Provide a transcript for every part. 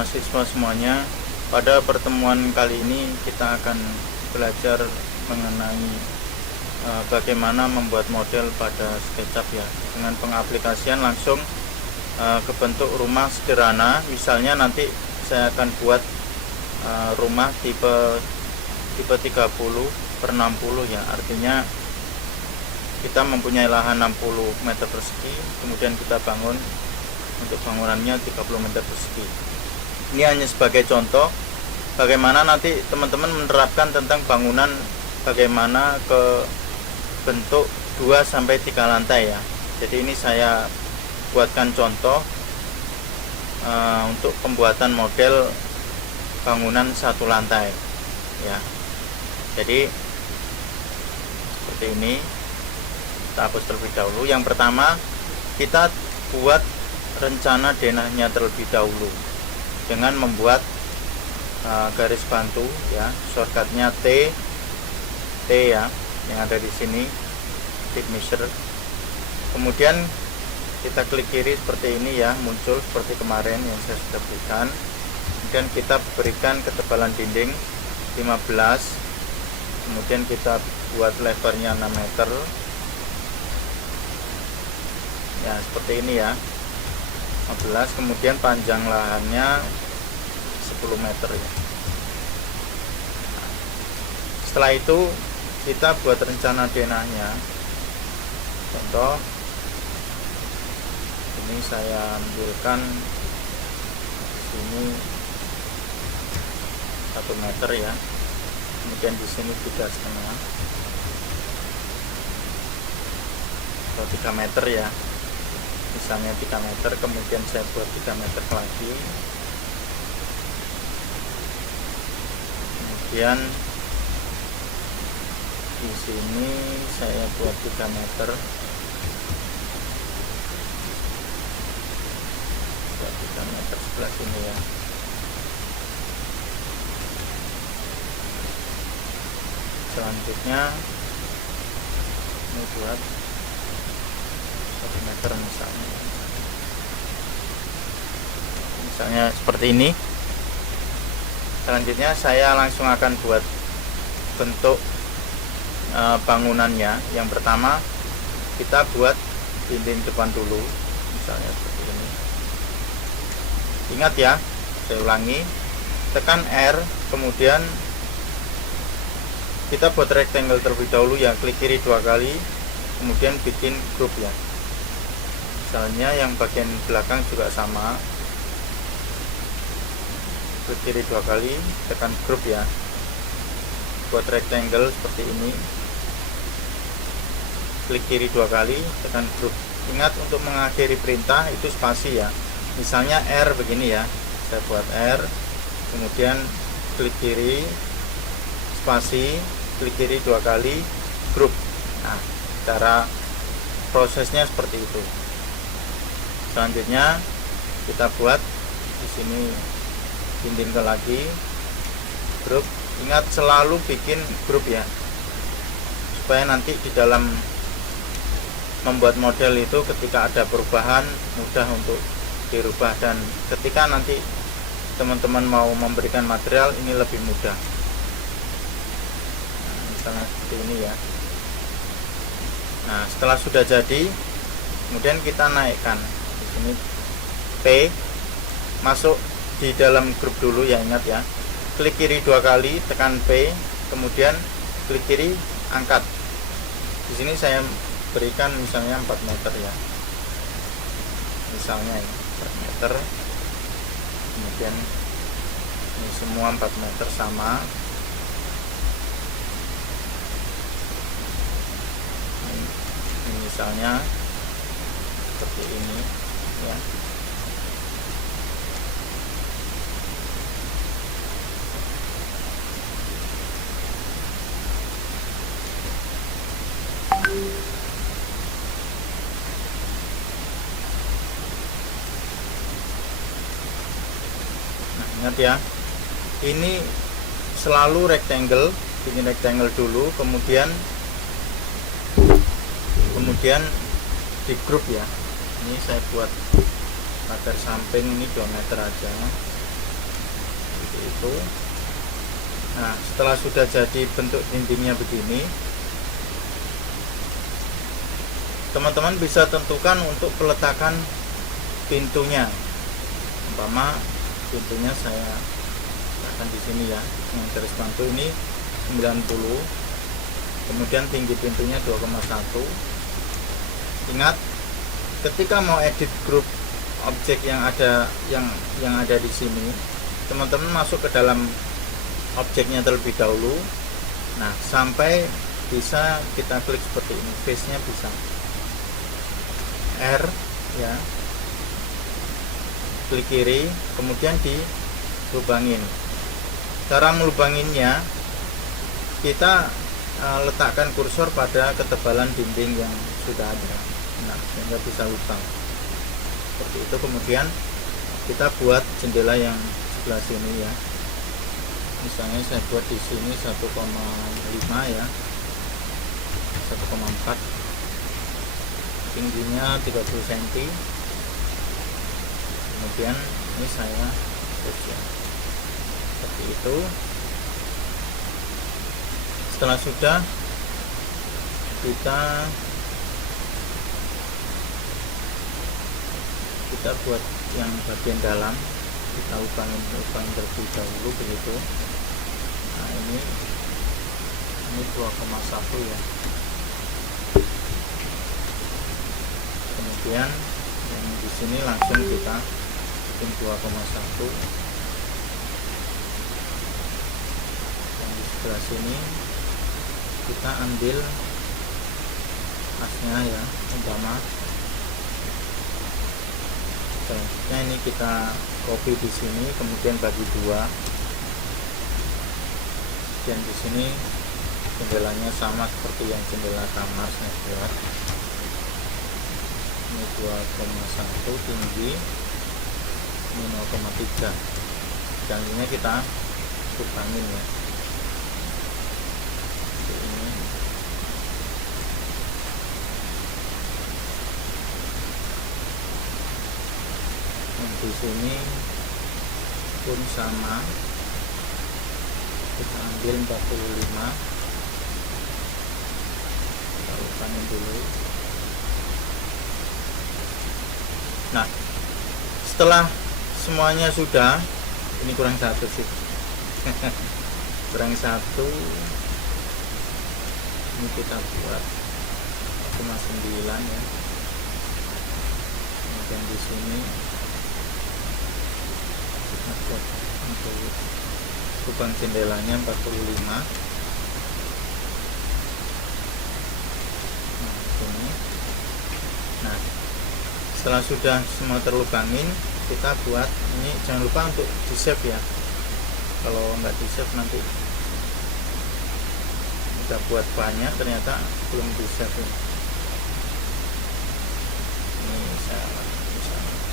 mahasiswa semuanya. Pada pertemuan kali ini kita akan belajar mengenai bagaimana membuat model pada SketchUp ya, dengan pengaplikasian langsung ke bentuk rumah sederhana. Misalnya nanti saya akan buat rumah tipe 30 per 60 ya, artinya kita mempunyai lahan 60 meter persegi, kemudian kita bangun untuk bangunannya 30 meter persegi. Ini hanya sebagai contoh bagaimana nanti teman-teman menerapkan tentang bangunan, bagaimana ke bentuk 2-3 lantai ya. Jadi ini saya buatkan contoh untuk pembuatan model bangunan 1 lantai ya. Jadi seperti ini, kita hapus terlebih dahulu. Yang pertama, kita buat rencana denahnya terlebih dahulu dengan membuat garis bantu ya, shortcutnya T ya, yang ada di sini, tape measure. Kemudian kita klik kiri seperti ini ya, muncul seperti kemarin yang saya sudah berikan. Kemudian kita berikan ketebalan dinding 15, kemudian kita buat lebarnya 6 meter ya, seperti ini ya, 15. Kemudian panjang lahannya 10 meter ya. Setelah itu kita buat rencana denahnya. Contoh, ini saya ambilkan sini 1 meter ya, kemudian di sini 3,5 atau 3 meter ya, misalnya 3 meter, kemudian saya buat 3 meter lagi, kemudian di sini saya buat 3 meter, buat 3 meter sebelah sini ya. Selanjutnya ini buat 1 meter misalnya seperti ini. Selanjutnya saya langsung akan buat bentuk bangunannya. Yang pertama kita buat dinding depan dulu, misalnya seperti ini. Ingat ya, saya ulangi, tekan R, kemudian kita buat rectangle terlebih dahulu ya, klik kiri 2 kali, kemudian bikin group ya. Misalnya yang bagian belakang juga sama, klik kiri 2 kali, tekan group ya, buat rectangle seperti ini, klik kiri 2 kali, tekan group. Ingat untuk mengakhiri perintah itu spasi ya. Misalnya R begini ya, saya buat R, kemudian klik kiri, spasi, klik kiri 2 kali, group. Nah, cara prosesnya seperti itu. Selanjutnya kita buat di sini dinding lagi, grup. Ingat selalu bikin grup ya, supaya nanti di dalam membuat model itu ketika ada perubahan mudah untuk dirubah, dan ketika nanti teman-teman mau memberikan material ini lebih mudah. Nah, misalnya seperti ini ya. Nah, setelah sudah jadi, kemudian kita naikkan di sini P, masuk di dalam grup dulu ya, ingat ya, klik kiri 2 kali, tekan P, kemudian klik kiri, angkat. Di sini saya berikan misalnya 4 meter ya, misalnya ini 4 meter, kemudian ini semua 4 meter sama. Ini misalnya seperti ini ya. Nah, ingat ya, ini selalu rectangle, bikin rectangle dulu, kemudian di grup ya. Ini saya buat pagar samping ini 2 meter aja, seperti itu. Nah, setelah sudah jadi bentuk dindingnya begini, teman-teman bisa tentukan untuk peletakan pintunya. Umpama pintunya saya letakkan di sini ya, dengan garis bantu ini 90, kemudian tinggi pintunya 2,1. Ingat, ketika mau edit grup objek yang ada di sini, teman-teman masuk ke dalam objeknya terlebih dahulu. Nah, sampai bisa kita klik seperti ini, face-nya bisa R ya, klik kiri, kemudian dilubangin. Cara melubanginnya, kita letakkan kursor pada ketebalan dinding yang sudah ada, nah sehingga bisa lubang seperti itu. Kemudian kita buat jendela yang sebelah sini ya, misalnya saya buat di sini 1,5 ya, 1,4, tingginya 30 cm. Kemudian ini saya tulis ya, seperti itu. Setelah sudah, kita buat yang bagian dalam, kita lubangin terlebih dahulu begitu. Nah, ini 2,1 ya. Kemudian yang di sini langsung kita bikin 2,1. Yang di sebelah sini kita ambil asnya ya, umpama selanjutnya ini kita copy di sini, kemudian bagi 2, dan di sini jendelanya sama seperti yang jendela kamar saya buat. Ini 2,1 tinggi, ini 0,3, dan ini kita lubangin ya. Ini di sini pun sama, kita ambil 45, kita lubangin dulu. Nah, setelah semuanya sudah, ini kurang 1 sih kurang 1, ini kita buat 1,9 ya. Kemudian di sini kita buat untuk lubang jendelanya 45. Nah, ini. Nah, setelah sudah semua terlubangin, kita buat ini, jangan lupa untuk di save ya, kalau nggak di save nanti kita buat banyak ternyata belum di save ya. Ini saya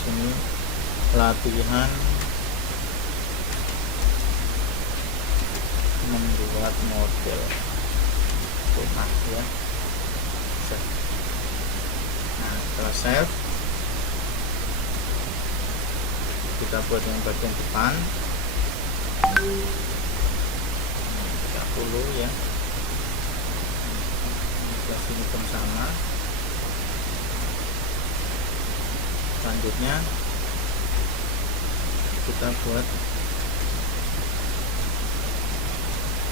sini latihan membuat model rumah ya. Nah, setelah save, kita buat yang bagian depan 30 ya. Di sini pun sama. Selanjutnya kita buat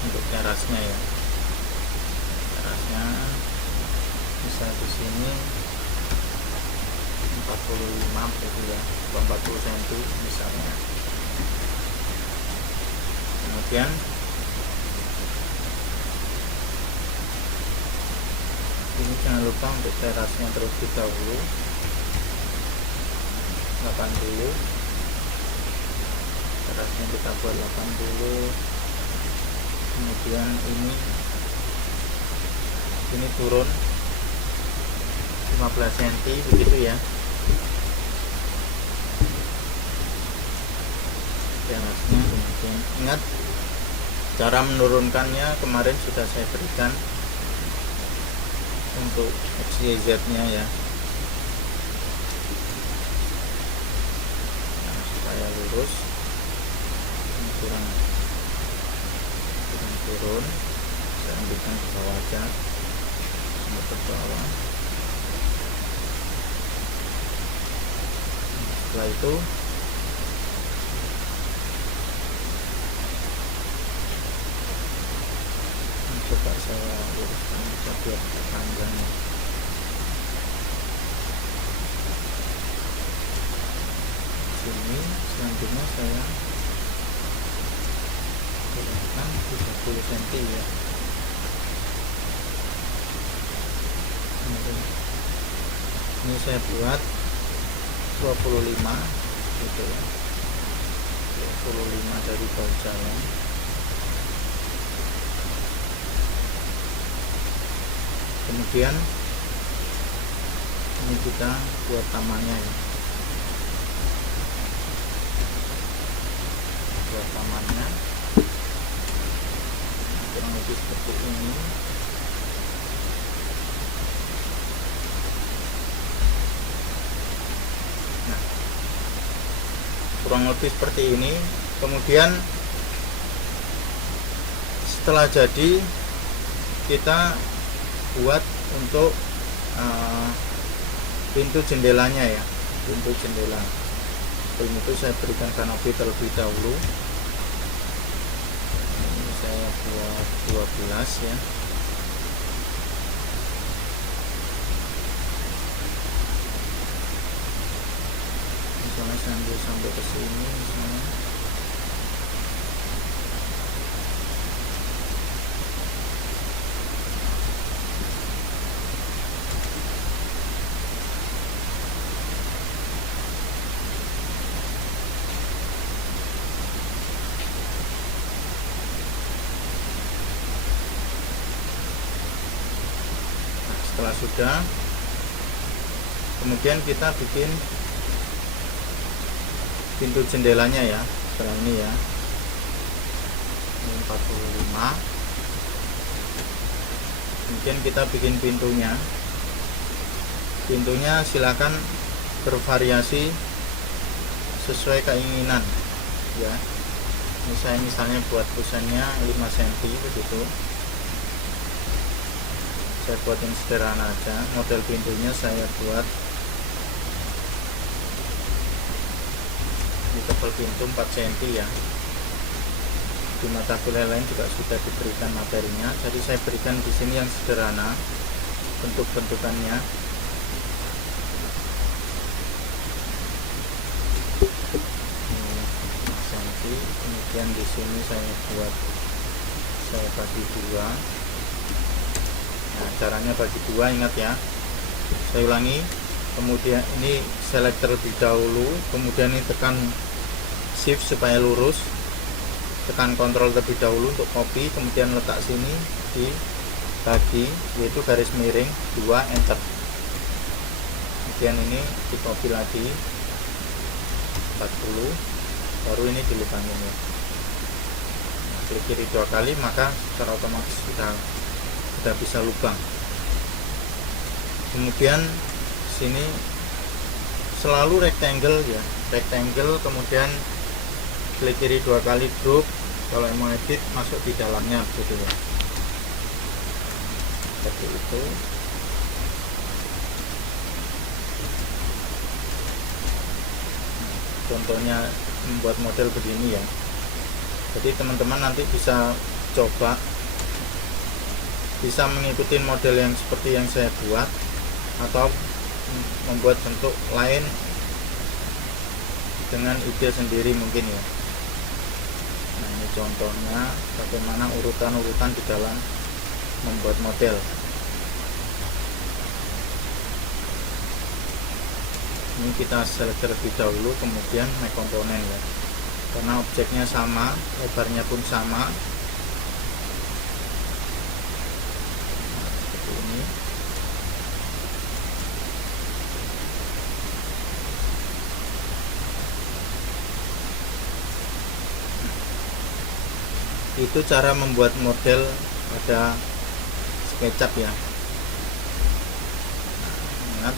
untuk terasnya ya. Terasnya bisa di sini 45 gitu ya, 40 cm misalnya. Kemudian ini jangan lupa untuk terasnya terlebih dahulu 80, terasnya kita buat 80. Kemudian ini turun 15 cm begitu ya. Terasnya kemudian ingat, cara menurunkannya kemarin sudah saya berikan untuk XYZ nya ya. Nah, supaya lurus, ini kurang turun, saya ambilkan ke bawah aja sampai ke bawah. Setelah itu coba saya luruskan aja biar panjang. Sini selanjutnya saya gunakan 30 cm ya. Ini saya buat 25 gitu ya, 25 dari bahu jalan. Kemudian ini kita buat tamannya ya, buat tamannya kurang lebih seperti ini. Nah, kurang lebih seperti ini. Kemudian setelah jadi, kita buat untuk pintu jendelanya ya, pintu jendela. Untuk itu saya berikan kanopi terlebih dahulu. Ini saya buat 12 ya. Misalnya sampai ke sini misalnya. Setelah sudah, kemudian kita bikin pintu jendelanya ya. Setelah ini ya, ini 45. Kemudian kita bikin pintunya. Pintunya silakan bervariasi sesuai keinginan ya. Ini saya misalnya buat pusennya 5 cm begitu. Saya buatin sederhana aja. Model pintunya saya buat di tebal pintu 4 cm ya. Di mata kuliah lain juga sudah diberikan materinya, jadi saya berikan di sini yang sederhana bentuk-bentukannya. Ini 5 cm. Kemudian di sini saya bagi dua. Nah, caranya bagi dua, ingat ya, saya ulangi. Kemudian ini select terlebih dahulu, kemudian ini tekan shift supaya lurus, tekan kontrol terlebih dahulu untuk copy, kemudian letak sini dibagi, yaitu garis miring 2, enter. Kemudian ini di copy lagi 40, baru ini dilubangin ya. Nah, klik kiri 2 kali, maka secara otomatis sudah bisa lubang. Kemudian sini selalu rectangle ya, rectangle. Kemudian klik kiri 2 kali, group. Kalau mau edit masuk di dalamnya begitu ya, seperti itu. Contohnya membuat model begini ya. Jadi teman-teman nanti bisa coba, bisa mengikuti model yang seperti yang saya buat, atau membuat bentuk lain dengan ide sendiri mungkin ya. Nah, ini contohnya bagaimana urutan-urutan di dalam membuat model. Ini kita select terlebih dahulu, kemudian make komponen ya, karena objeknya sama, lebarnya pun sama. Itu cara membuat model pada SketchUp ya. Ingat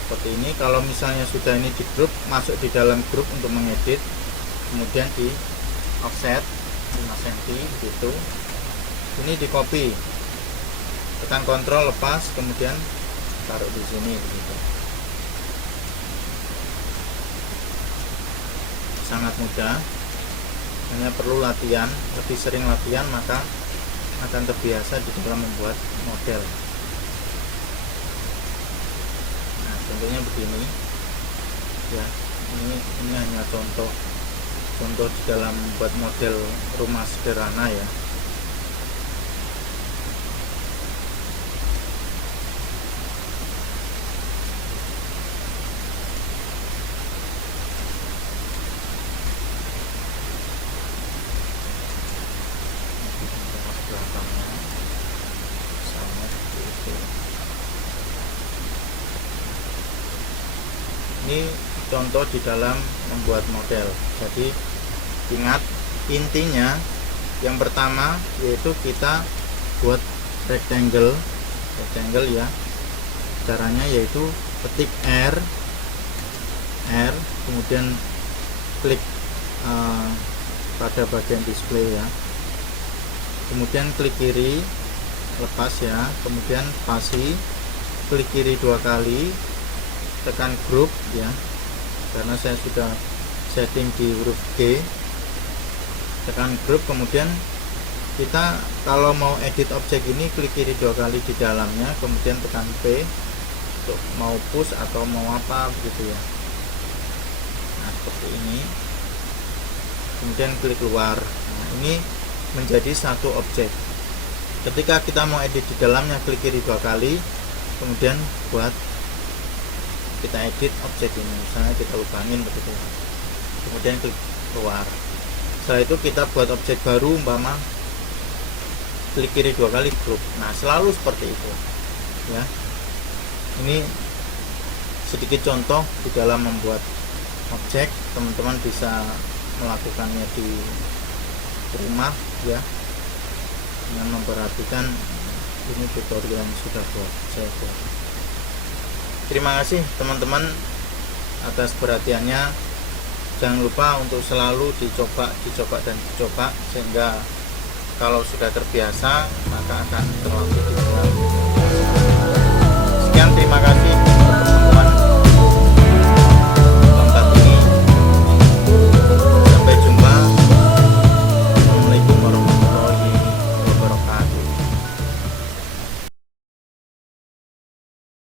seperti ini. Kalau misalnya sudah ini di grup, masuk di dalam grup untuk mengedit, kemudian di offset 5 cm gitu. Ini di copy, tekan kontrol, lepas, kemudian taruh di sini gitu. Sangat mudah, hanya perlu latihan, lebih sering latihan maka akan terbiasa di dalam membuat model. Nah, contohnya begini ya, ini hanya contoh di dalam membuat model rumah sederhana ya. Ini contoh di dalam membuat model. Jadi ingat, intinya yang pertama yaitu kita buat rectangle ya. Caranya yaitu ketik R, kemudian klik pada bagian display ya, kemudian klik kiri, lepas ya, kemudian spasi, klik kiri 2 kali, tekan group ya, karena saya sudah setting di huruf G, tekan group. Kemudian kita kalau mau edit objek ini klik kiri 2 kali di dalamnya, kemudian tekan P untuk mau push atau mau apa begitu ya. Nah, seperti ini, kemudian klik keluar. Nah, ini menjadi satu objek. Ketika kita mau edit di dalamnya, klik kiri 2 kali, kemudian kita edit objek ini, misalnya kita lubangin begitu, kemudian klik keluar. Setelah itu kita buat objek baru, umpama klik kiri 2 kali, group. Nah, selalu seperti itu ya. Ini sedikit contoh di dalam membuat objek. Teman-teman bisa melakukannya di rumah ya, dengan memperhatikan ini tutorial yang sudah saya buat. Terima kasih teman-teman atas perhatiannya. Jangan lupa untuk selalu dicoba sehingga kalau sudah terbiasa maka akan terlatih. Sekian, terima kasih.